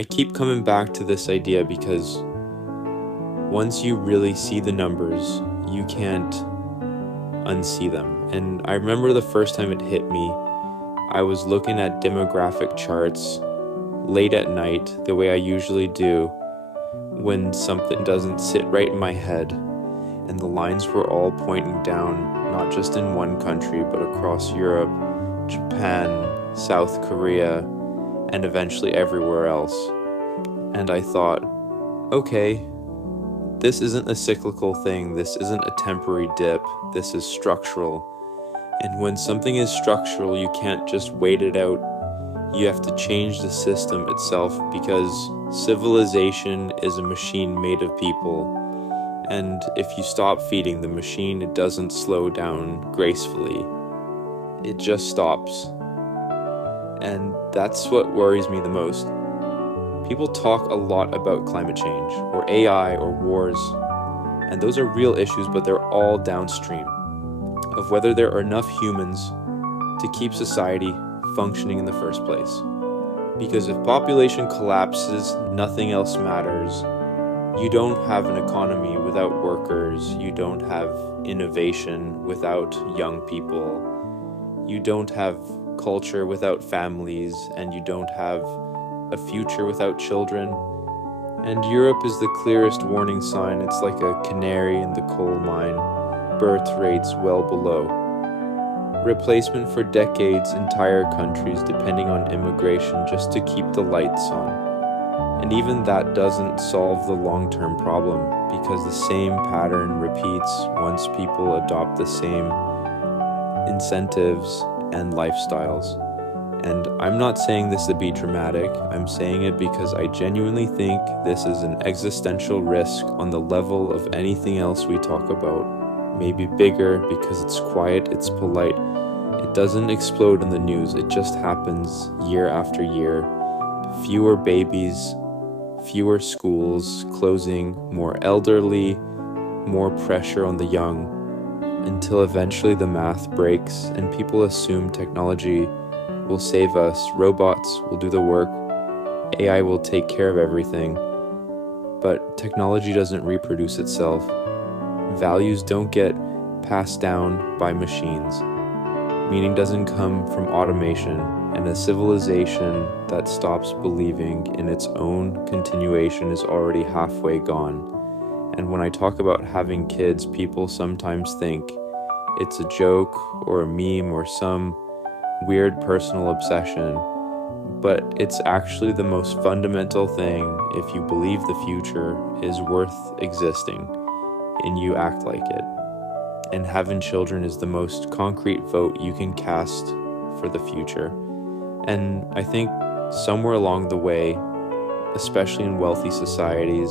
I keep coming back to this idea because once you really see the numbers, you can't unsee them. And I remember the first time it hit me, I was looking at demographic charts late at night, the way I usually do when something doesn't sit right in my head, and the lines were all pointing down, not just in one country, but across Europe, Japan, South Korea, and eventually everywhere else. And I thought, okay, this isn't a cyclical thing, this isn't a temporary dip, this is structural. And when something is structural, you can't just wait it out. You have to change the system itself, because civilization is a machine made of people. And if you stop feeding the machine, it doesn't slow down gracefully. It just stops. And that's what worries me the most. People talk a lot about climate change, or AI, or wars. And those are real issues, but they're all downstream of whether there are enough humans to keep society functioning in the first place. Because if population collapses, nothing else matters. You don't have an economy without workers. You don't have innovation without young people. You don't have culture without families, and you don't have a future without children. And Europe is the clearest warning sign. It's like a canary in the coal mine, birth rates well below. Replacement for decades, entire countries depending on immigration just to keep the lights on. And even that doesn't solve the long-term problem, because the same pattern repeats once people adopt the same incentives and lifestyles. And I'm not saying this to be dramatic, I'm saying it because I genuinely think this is an existential risk on the level of anything else we talk about. Maybe bigger because it's quiet, it's polite. It doesn't explode in the news, it just happens year after year. Fewer babies, fewer schools closing, more elderly, more pressure on the young, until eventually the math breaks and people assume technology will save us, robots will do the work, AI will take care of everything. But technology doesn't reproduce itself. Values don't get passed down by machines. Meaning doesn't come from automation, and a civilization that stops believing in its own continuation is already halfway gone. And when I talk about having kids, people sometimes think it's a joke or a meme or some weird personal obsession, but it's actually the most fundamental thing if you believe the future is worth existing and you act like it. And having children is the most concrete vote you can cast for the future. And I think somewhere along the way, especially in wealthy societies,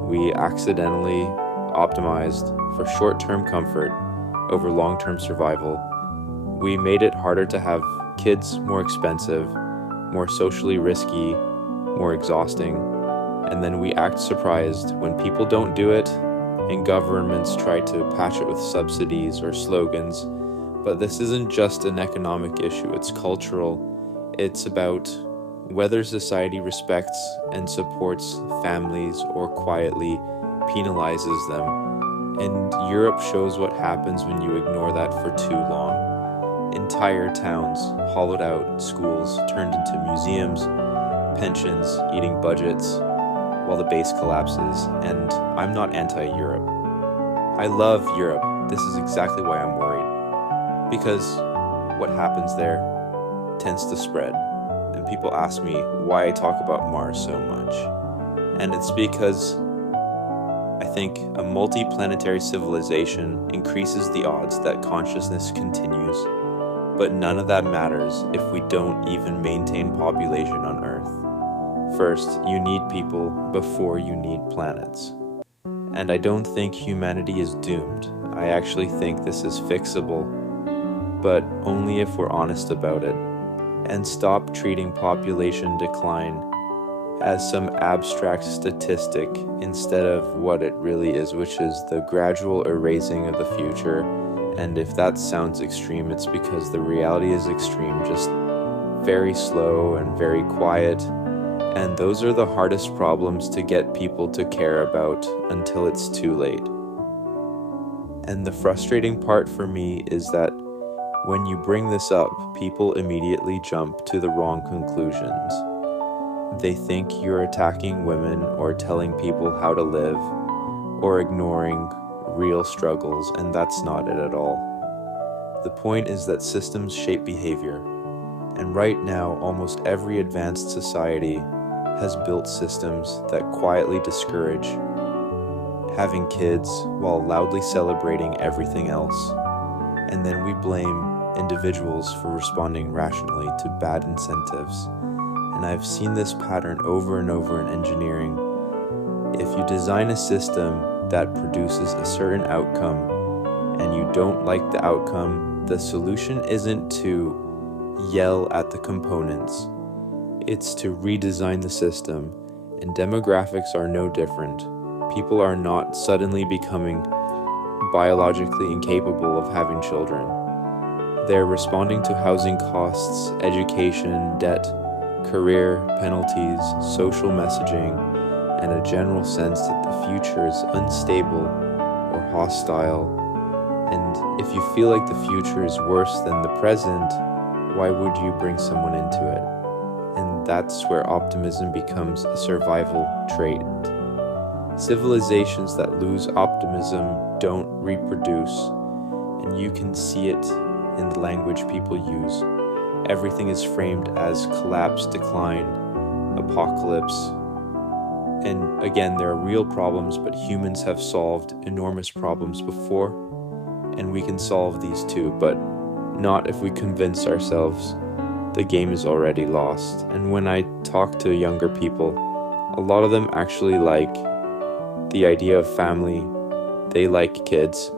we accidentally optimized for short-term comfort over long-term survival. We made it harder to have kids, more expensive, more socially risky, more exhausting. And then we act surprised when people don't do it, and governments try to patch it with subsidies or slogans. But this isn't just an economic issue, it's cultural. It's about whether society respects and supports families or quietly penalizes them. And Europe shows what happens when you ignore that for too long. Entire towns hollowed out, schools turned into museums, pensions eating budgets, while the base collapses. And I'm not anti-Europe. I love Europe. This is exactly why I'm worried. Because what happens there tends to spread. And people ask me why I talk about Mars so much. And it's because I think a multi-planetary civilization increases the odds that consciousness continues. But none of that matters if we don't even maintain population on Earth. First, you need people before you need planets. And I don't think humanity is doomed. I actually think this is fixable, but only if we're honest about it, and stop treating population decline as some abstract statistic instead of what it really is, which is the gradual erasing of the future. And if that sounds extreme, it's because the reality is extreme, just very slow and very quiet And those are the hardest problems to get people to care about until it's too late. And the frustrating part for me is that when you bring this up, people immediately jump to the wrong conclusions. They think you're attacking women or telling people how to live or ignoring real struggles, and that's not it at all. The point is that systems shape behavior, and right now almost every advanced society has built systems that quietly discourage having kids while loudly celebrating everything else. And then we blame individuals for responding rationally to bad incentives. And I've seen this pattern over and over in engineering. If you design a system that produces a certain outcome and you don't like the outcome, the solution isn't to yell at the components. It's to redesign the system, and demographics are no different. People are not suddenly becoming biologically incapable of having children. They're responding to housing costs, education, debt, career, penalties, social messaging, and a general sense that the future is unstable or hostile. And if you feel like the future is worse than the present, why would you bring someone into it? And that's where optimism becomes a survival trait. Civilizations that lose optimism don't reproduce, and you can see it in the language people use. Everything is framed as collapse, decline, apocalypse. And again, there are real problems, but humans have solved enormous problems before, and we can solve these too, but not if we convince ourselves the game is already lost. And when I talk to younger people, a lot of them actually like the idea of family. They like kids,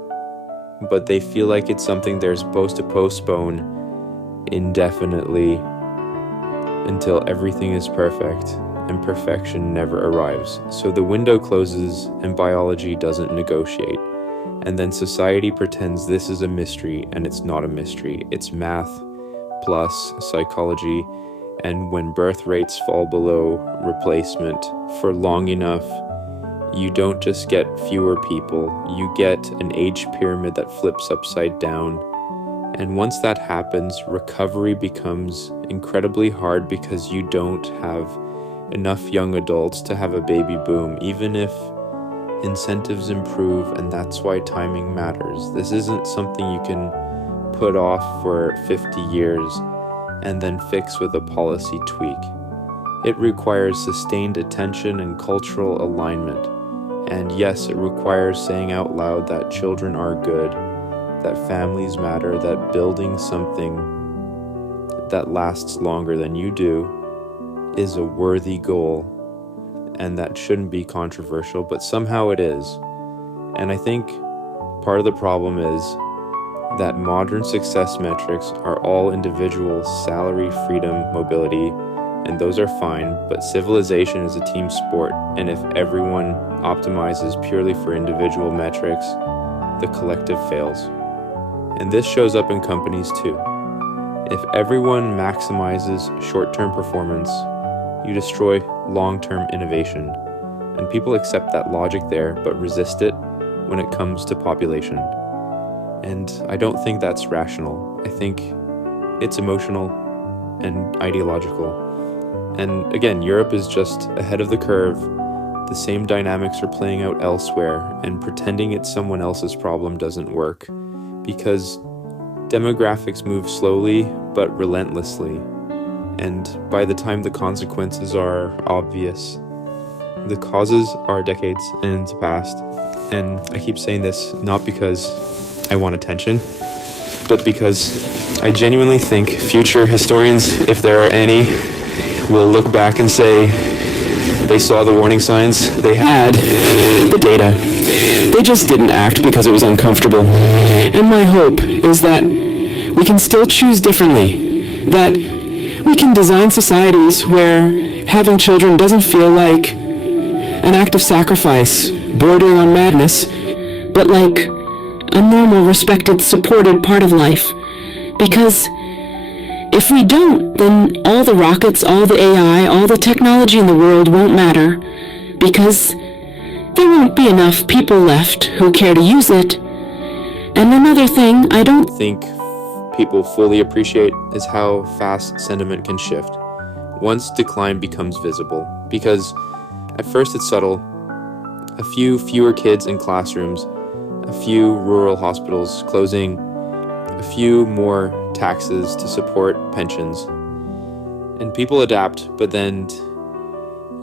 but they feel like it's something they're supposed to postpone indefinitely until everything is perfect, and perfection never arrives. So the window closes and biology doesn't negotiate. And then society pretends this is a mystery, and it's not a mystery. It's math plus psychology, and when birth rates fall below replacement for long enough, you don't just get fewer people, you get an age pyramid that flips upside down. And once that happens, recovery becomes incredibly hard because you don't have enough young adults to have a baby boom, even if incentives improve, and that's why timing matters. This isn't something you can put off for 50 years and then fix with a policy tweak. It requires sustained attention and cultural alignment. And yes, it requires saying out loud that children are good, that families matter, that building something that lasts longer than you do is a worthy goal, and that shouldn't be controversial, but somehow it is. And I think part of the problem is that modern success metrics are all individual salary, freedom, mobility, and those are fine, but civilization is a team sport, and if everyone optimizes purely for individual metrics, the collective fails. And this shows up in companies too. If everyone maximizes short-term performance, you destroy long-term innovation, and people accept that logic there, but resist it when it comes to population. And I don't think that's rational. I think it's emotional and ideological. And again, Europe is just ahead of the curve. The same dynamics are playing out elsewhere, and pretending it's someone else's problem doesn't work, because demographics move slowly but relentlessly. And by the time the consequences are obvious, the causes are decades in the past. And I keep saying this not because I want attention, but because I genuinely think future historians, if there are any, will look back and say they saw the warning signs, they had the data. They just didn't act because it was uncomfortable. And my hope is that we can still choose differently, that we can design societies where having children doesn't feel like an act of sacrifice bordering on madness, but like a normal, respected, supported part of life. Because If we don't, then all the rockets, all the AI, all the technology in the world won't matter, because there won't be enough people left who care to use it. And another thing I don't think people fully appreciate is how fast sentiment can shift once decline becomes visible, because at first it's subtle. A few fewer kids in classrooms, a few rural hospitals closing, a few more taxes to support pensions, and people adapt. But then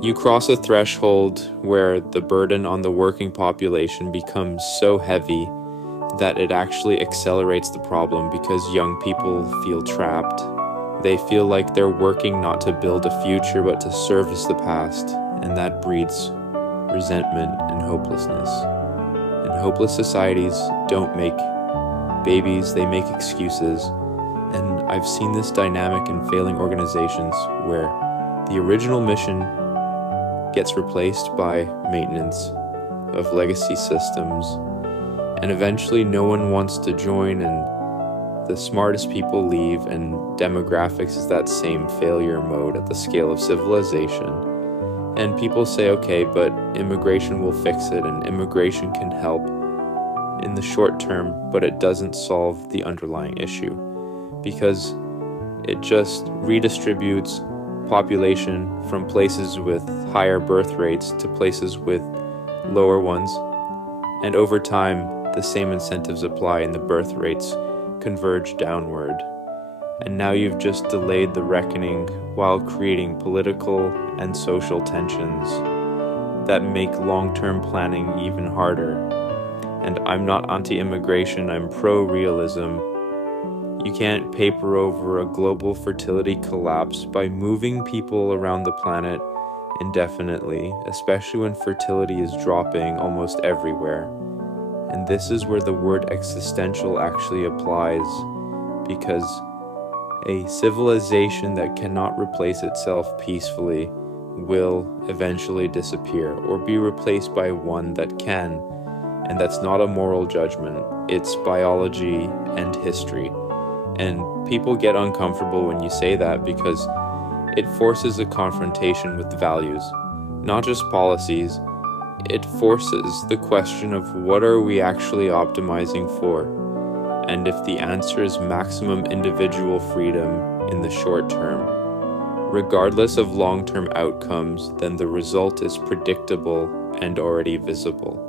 you cross a threshold where the burden on the working population becomes so heavy that it actually accelerates the problem, because young people feel trapped. They feel like they're working not to build a future but to service the past, and that breeds resentment and hopelessness. And hopeless societies don't make babies, they make excuses. And I've seen this dynamic in failing organizations where the original mission gets replaced by maintenance of legacy systems, and eventually no one wants to join, and the smartest people leave, and demographics is that same failure mode at the scale of civilization. And people say, okay, but immigration will fix it, and immigration can help in the short term, but it doesn't solve the underlying issue, because it just redistributes population from places with higher birth rates to places with lower ones. And over time, the same incentives apply and the birth rates converge downward. And now you've just delayed the reckoning while creating political and social tensions that make long-term planning even harder. And I'm not anti-immigration, I'm pro-realism. You can't paper over a global fertility collapse by moving people around the planet indefinitely, especially when fertility is dropping almost everywhere. And this is where the word existential actually applies, because a civilization that cannot replace itself peacefully will eventually disappear or be replaced by one that can. And that's not a moral judgment, it's biology and history. And people get uncomfortable when you say that, because it forces a confrontation with values, not just policies. It forces the question of what are we actually optimizing for? And if the answer is maximum individual freedom in the short term, regardless of long-term outcomes, then the result is predictable and already visible.